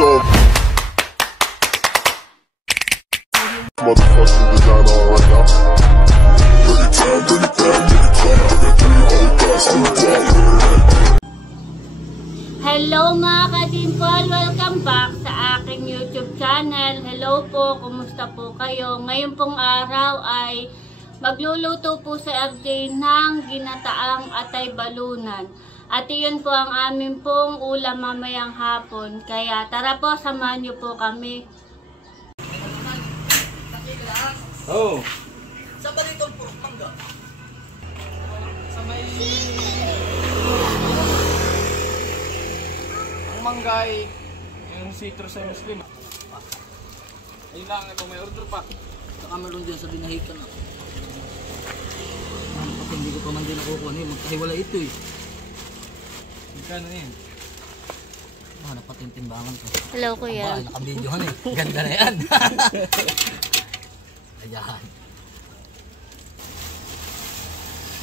So motherfucking designer right now. Hello mga ka-dimple! Welcome back sa aking YouTube channel. Hello po, kumusta po kayo? Ngayon pong araw ay magluluto po sa RJ ng ginataang atay balunan. At iyon po ang amin pong ulam mamayang hapon. Kaya tara po, samahan niyo po kami. Oh. Saan ba dito ang purok mangga? Sa may... Ang mangga ay yung citrus ay muslim. Ayun lang, ito may order pa. Saka meron dyan sa binahikan na. Pati hindi ko pa man din nakukuha niyo. Magkahiwala ito eh. Magkano yan? Hanap pati yung timbangan ko. Hello kuya. Aba, naka-videohan eh. Ganda na yan. Ayan.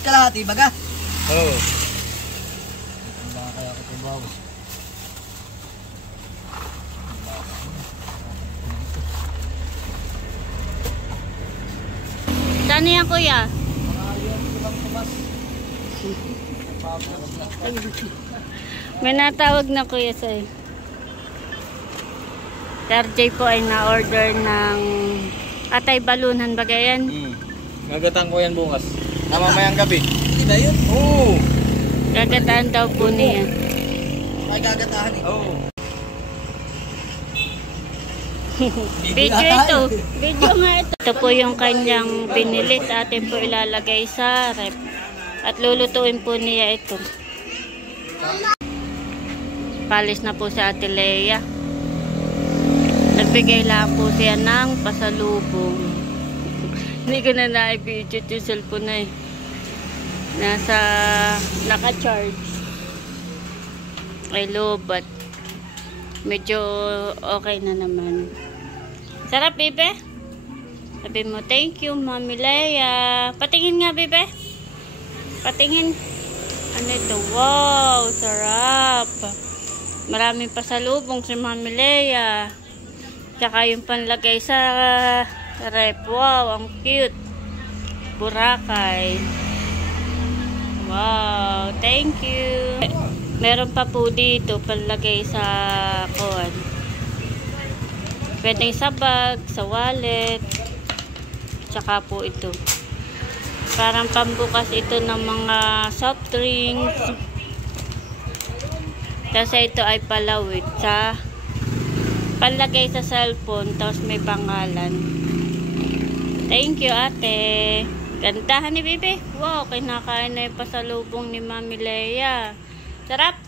Kalahati baga? Oo. Oh. Wala kaya ko tibaw. Saan yan kuya? May natawag na kuya sa'yo. RJ po ay na-order ng atay balunan ba yan? Nagatan ko yan bukas. Na mamayang gabi. Hindi ba yun? Oo. Gagataan daw po niya. Ay gagatahan eh. Oo. Video ito. Video nga ito. Ito po yung kanyang binili. Atin po ilalagay sa rep. At lulutuin po niya ito. Palis na po si Ate Lea. Nagbigay lang po siya ng pasalubong. Hindi ko na na-video yung cellphone na eh. Nasa naka-charge. Ay lobat. Medyo okay na naman. Sarap, bebe. Sabi mo, thank you, Mami Lea. Patingin nga, bebe. Patingin. Ano ito? Wow, sarap. Maraming pasalubong si Mami Lea. Tsaka yung panlagay sa rep. Wow, ang cute. Boracay. Wow, thank you. Meron pa po dito panlagay sa kuwan. Pwedeng sa bag, sa wallet. Tsaka po ito. Parang pambukas ito ng mga soft drinks. Tapos ito ay palawit sa panlagay sa cellphone. Tapos may pangalan. Thank you, ate. Gandahan ni Bibi. Wow, kinakain na yung pasalubong ni Mami Lea. Sarap.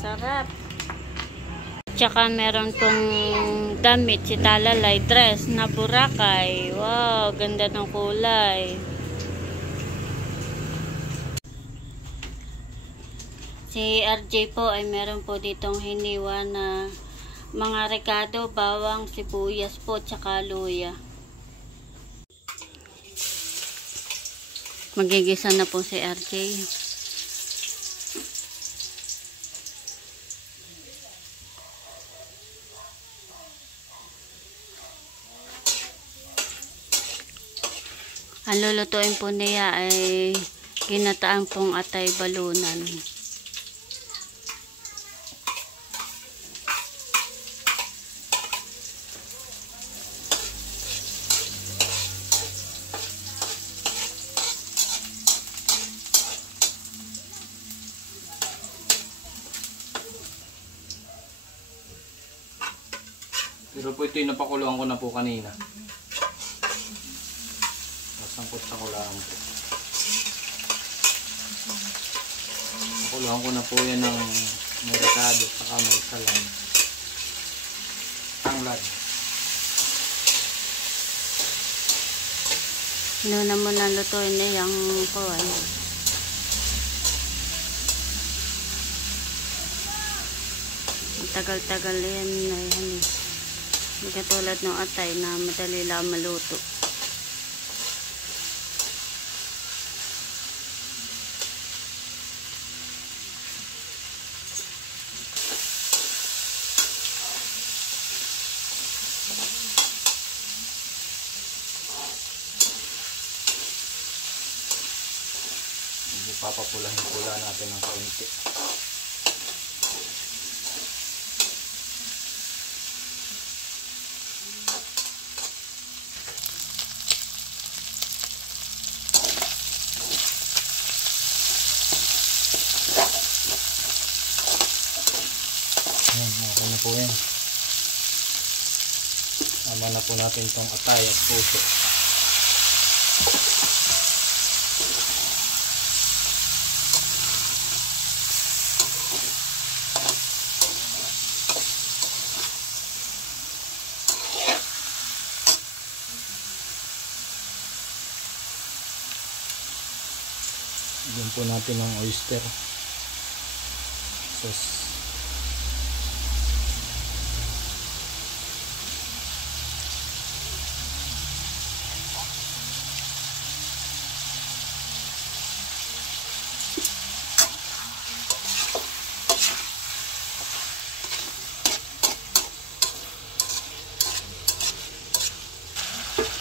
Sarap. Tsaka meron pong damit si Talalay dress na Boracay. Wow, ganda ng kulay. Si RJ po ay meron po ditong hiniwa na mga rekado, bawang, sibuyas po, tsaka luya. Magigisa na po si RJ. Ang lulutuin po niya ay ginataang pong atay balunan. Pero po ito yung napakuluan ko na po kanina. Nasangkot sa kulaan po. Napakuluan ko na po yan ng merikado saka may salam. Tanglad. Nuna mo na lutuin na yung kuwan. Tagal-tagal yan na yan. Hindi katulad ng atay na madali lang maluto. Papapulahin-pula natin ng kaunti. Ayan, okay na po yan. Tama na po natin itong atay at puso. Bigyan po natin ng oyster sauce.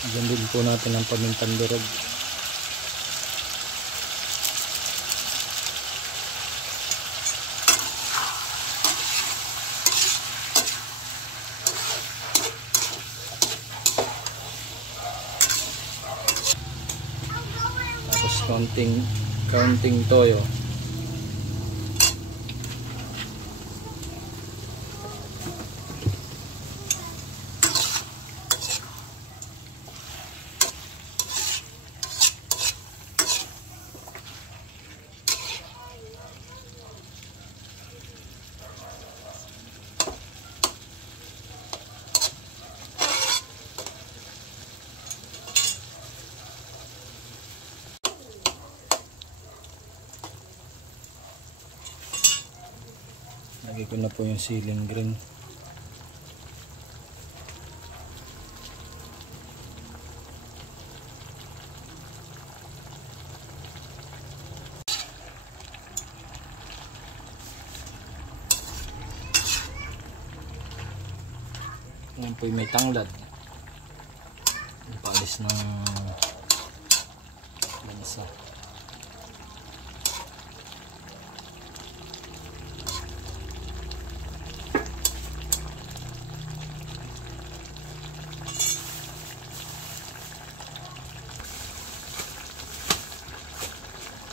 Bigyan din po natin ng pamintang durog. Kaunting toyo. Lagay ko na po yung ceiling green. Yan po yung may tanglad. Yung palis ng lansa.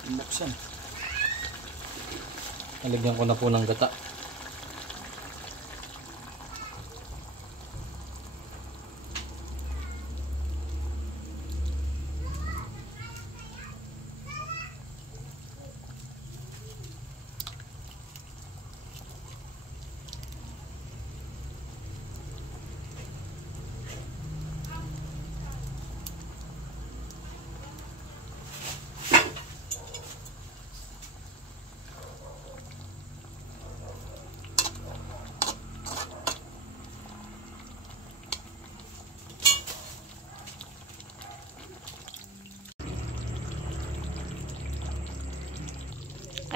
Buksan. Nalagyan ko na po ng gata.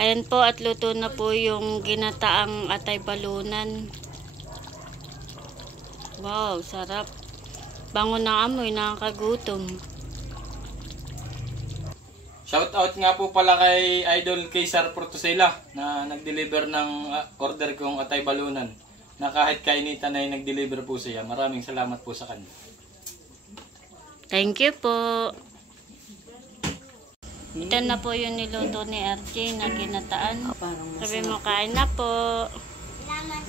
Ayan po, at luto na po yung ginataang atay balunan. Wow, sarap. Bango ng amoy, nakakagutom. Shoutout nga po pala kay Idol Kaysar Portosela na nag-deliver ng order kong atay balunan. Na kahit kainitan ay nag-deliver po siya. Maraming salamat po sa kanya. Thank you po. Ito na po yung niluto ni RJ na ginataan. Sabi mo, kain na po.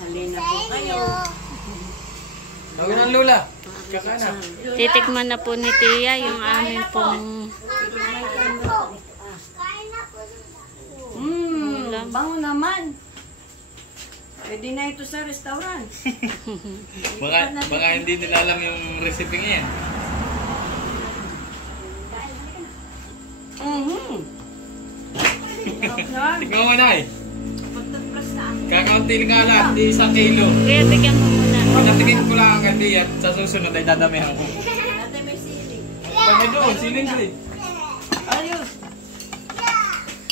Halina po kayo. Tawagin ang Lola. Kakain na. Titikman na po ni Tia yung aming pong... Bango naman. Pwede na ito sa restaurant. Baka hindi nila alam yung recipe niya. Tingnan mo na eh. Kakaunti ka lang, di 1 kilo. Kaya bigyan mo muna. Pagdatingin ko lang ang kandi at sa susunod ay dadamihan ko. Ate, may sili. Pwede doon, siling. Ayos.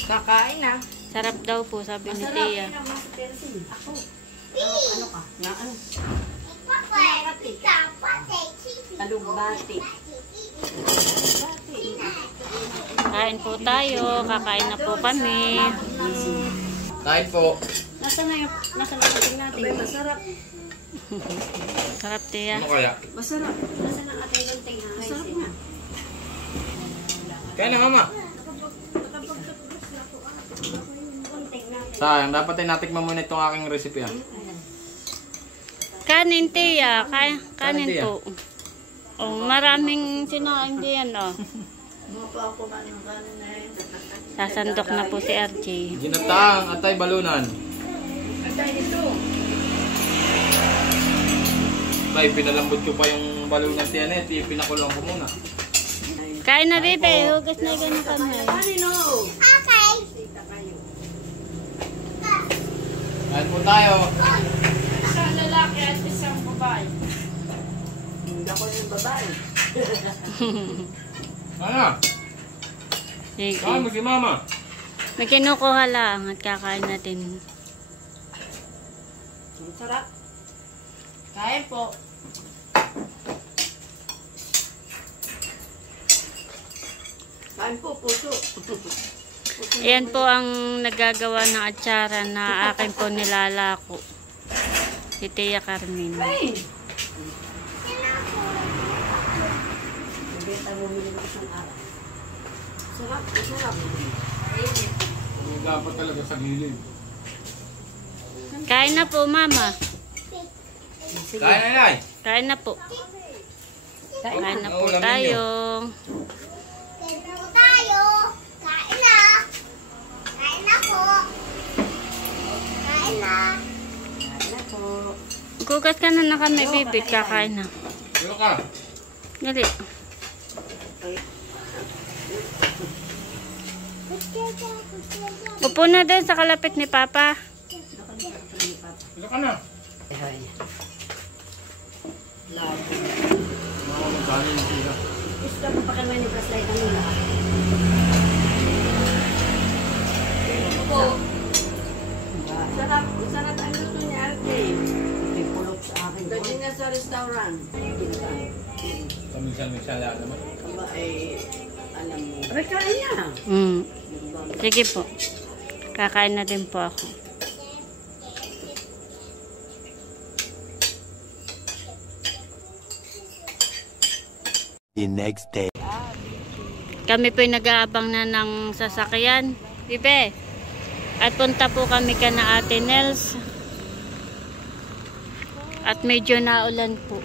Kakain na. Sarap daw po, sabi ni Masarap Tia. yun ang mas persin. Ako. Ano ka? Na ano? Alugbati. Kain po tayo, kakain na po kami. Kain po. Nasaan na yung tingnan natin? Ay, masarap. Sarap, Tia. Ano kaya? Masarap. Nasaan ang ating gunting? Masarap nga. Kaya na, mama. Sayang, dapat ay natikman muna itong aking recipe. Kanin, Tia. Kanin Tia. po. Oh, maraming sinaing diyan, oh. Mapa ako na ng kanin na yun. Sasandok na po si RJ. Ginataang atay balunan. Atay ito. Ay, pinalambot ko pa yung balunan tiyanet. Pinakulang ko muna. Kain na, Bebe. Hugas na yung kamay. Kanino? Kain po tayo. Isang lalaki at isang babae. Ako yung babae. Ano? Sige. Kain mo si mama. May kinukuha lang at kakain natin. Ang sarap. Kain po. Kain po, puso. Ayan po ang nagagawa ng atsara na akin po nilalako. Si Tia Carmen. Ay! Benta mo minum isang araw. Sarap, sarap. Dapat talaga sa gilid. Kain na po, Mama. Kain na, Nay. Kain na po. Kain na po Ulamin tayo. Kain na tayo. Kain na. Kain na po. Kain na. Kain na po. Gugas ka na kami, bibig. Kakain na. Tulo ka. Dali. Upo na din sa kalapit ni Papa. Tulo ka na. Ay. Labo. Mga magkanin sila. Gusto ko pa kami ni Braslay kanila. Po. Sarap, sarap ang gusto ni Arte. May pulok sa akin. Galing na sa restaurant. Paminsan-minsan lang naman. Aba ay, alam mo. Rekain niya. Sige po. Kakain na din po ako. The next day. Kami po nag-aabang na ng sasakyan. Bibe. At punta po kami kana Ate Nels. At medyo naulan po.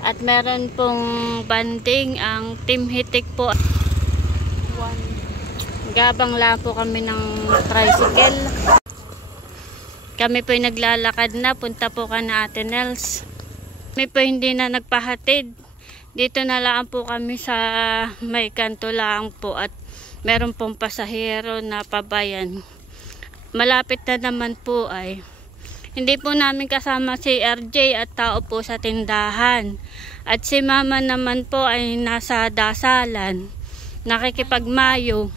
At meron pong banding ang Team Hitik po. Gabang lang po kami ng tricycle. Kami po naglalakad na. Punta po kana Ate Nels. Kami po hindi na nagpahatid. Dito na lang po kami sa may kanto lang po at meron pong pasahero na pabayan. Malapit na naman po ay hindi po namin kasama si RJ at tao po sa tindahan. At si Mama naman po ay nasa dasalan. Nakikipagmayo.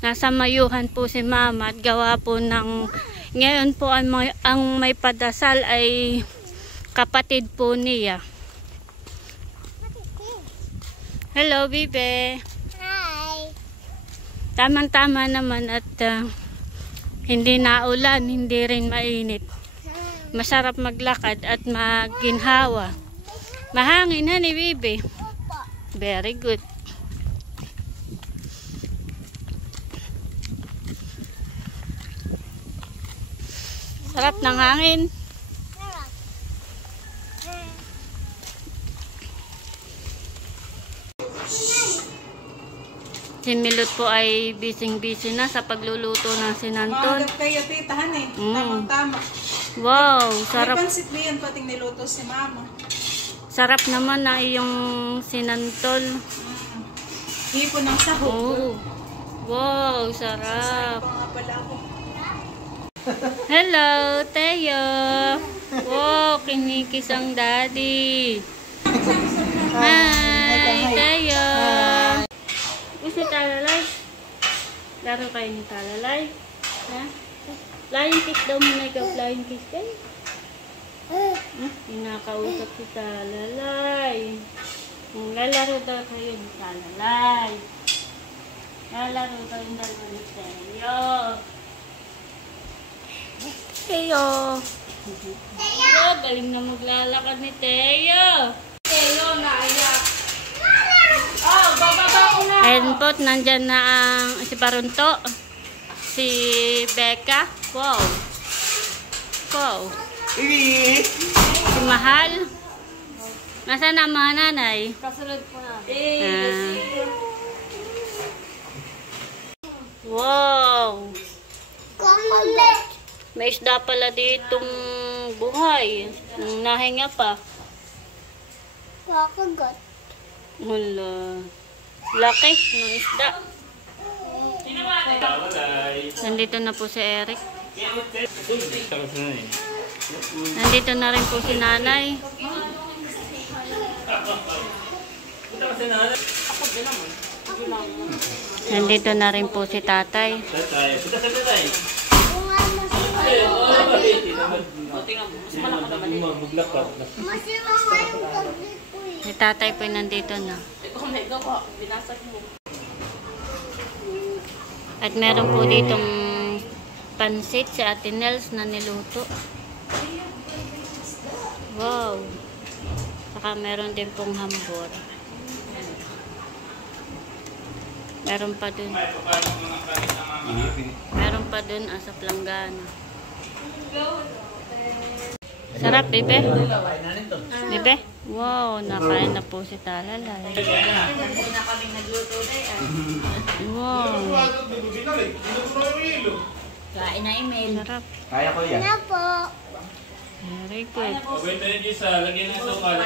Nasa mayuhan po si Mama at gawa po ng ngayon po ang may padasal ay kapatid po niya. Hello, Bibe. Hi. Tamang-tama naman at hindi naulan, hindi rin mainit. Masarap maglakad at maginhawa. Mahangin, honey, Bibe. Very good. Sarap ng hangin. Si Milot po ay busy-busy na sa pagluluto ng sinantol. Maagap kayo, titahan eh. Mm. Tamang-tama. Wow, May sarap. pansit ba yan pating niluto si mama? Sarap naman na iyong sinantol. Hipo ng sahog. Oh. Wow, Sasayin sarap. pa nga pala ako. Hello, Teo. Wow, kinikis ang daddy. Hi, tayo. Gusto talalay? Laro kayo ni talalay? Ha? Flying kiss daw muna ikaw. Flying kiss kayo. Pinakausap si talalay. Lalaro daw kayo ni talalay. Lalaro kayo ni Teo. Teo. Teo, galing na maglalakad ni Teo. Teo, naiyak. Oh, bababa ko na. Ayan po, nandyan na ang si Parunto. Si Becca. Wow. Wow. Si Mahal. Nasaan na mga nanay? Kasunod po na. Wow. May isda pala ditong buhay. Nahinga pa. Wakagat. Wala. Laki ng isda. Nandito na po si Eric. Nandito na rin po si nanay. Nandito na rin po si tatay. Si tatay po nandito na. At meron po ditong pansit si Ate Nels na niluto. Wow. Saka meron din pong hambor. Meron pa dun. Meron pa dun sa planggana. Sarap, bebe. Bebe? Wow, nakain na po si talalay. Wow. Kain na email. Sarap. Kaya ko yan. Ano po? Very good. Lagyan ng sukal.